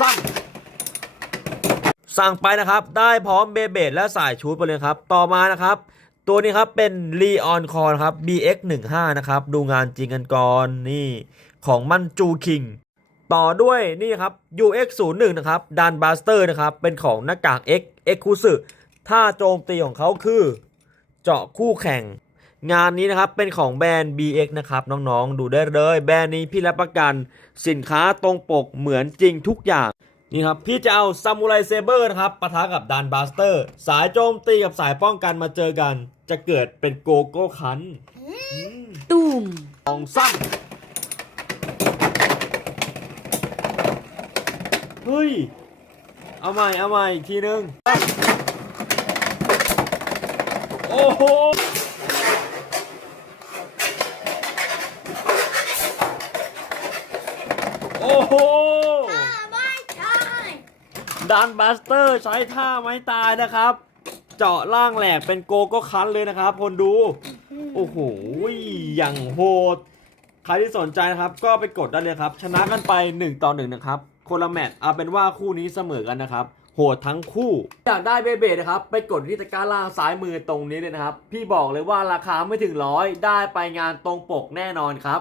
สั้นสั่งไปนะครับ ได้พร้อมเบเบดและสายชูดไปเลยครับ ต่อมานะครับ ตัวนี้ครับเป็น l e o n c o r ครับ BX 1 5 นะครับ ดูงานจริงกันก่อนนี่ของมันจูคิงต่อด้วยนี่ครับ UX 0 1 นะครับดันบ s สเตอร์นะครับ เป็นของหน้ากาก X X คูสึท่าโจมตีของเขาคือ เจาะคู่แข่ง งานนี้นะครับเป็นของแบรนด์ BX นะครับน้องๆ ดูได้เลย แบรนด์นี้พี่รับประกัน สินค้าตรงปกเหมือนจริงทุกอย่างนี่ครับพี่จะเอาซามูไรเซเบอร์นะครับปะทะกับดันบ s สเตอร์ สายโจมตีกับสายป้องกันมาเจอกัน จะเกิดเป็นโกโก้คันตูมสองสั้นเฮ้ย เอาใหม่ เอาใหม่ อีกทีนึง โอ้โห โอ้ โหไม่ใช่ดันบัสเตอร์ใช้ท่าไม้ตายนะครับ เจาะล่างแหลกเป็นโกโก้คันเลยนะครับ คนดู โอ้โหอย่างโหด ใครที่สนใจนะครับ ก็ไปกดได้เลยครับ ชนะกันไป 1 ต่อ 1 นะครับ คนละแมตช์เอาเป็นว่าคู่นี้เสมอกันนะครับ โหดทั้งคู่ อยากได้เบเบดนะครับ ไปกดที่ตะกร้าล่างซ้ายมือตรงนี้เลยนะครับ พี่บอกเลยว่าราคาไม่ถึงร้อยได้ไปงานตรงปกแน่นอนครับ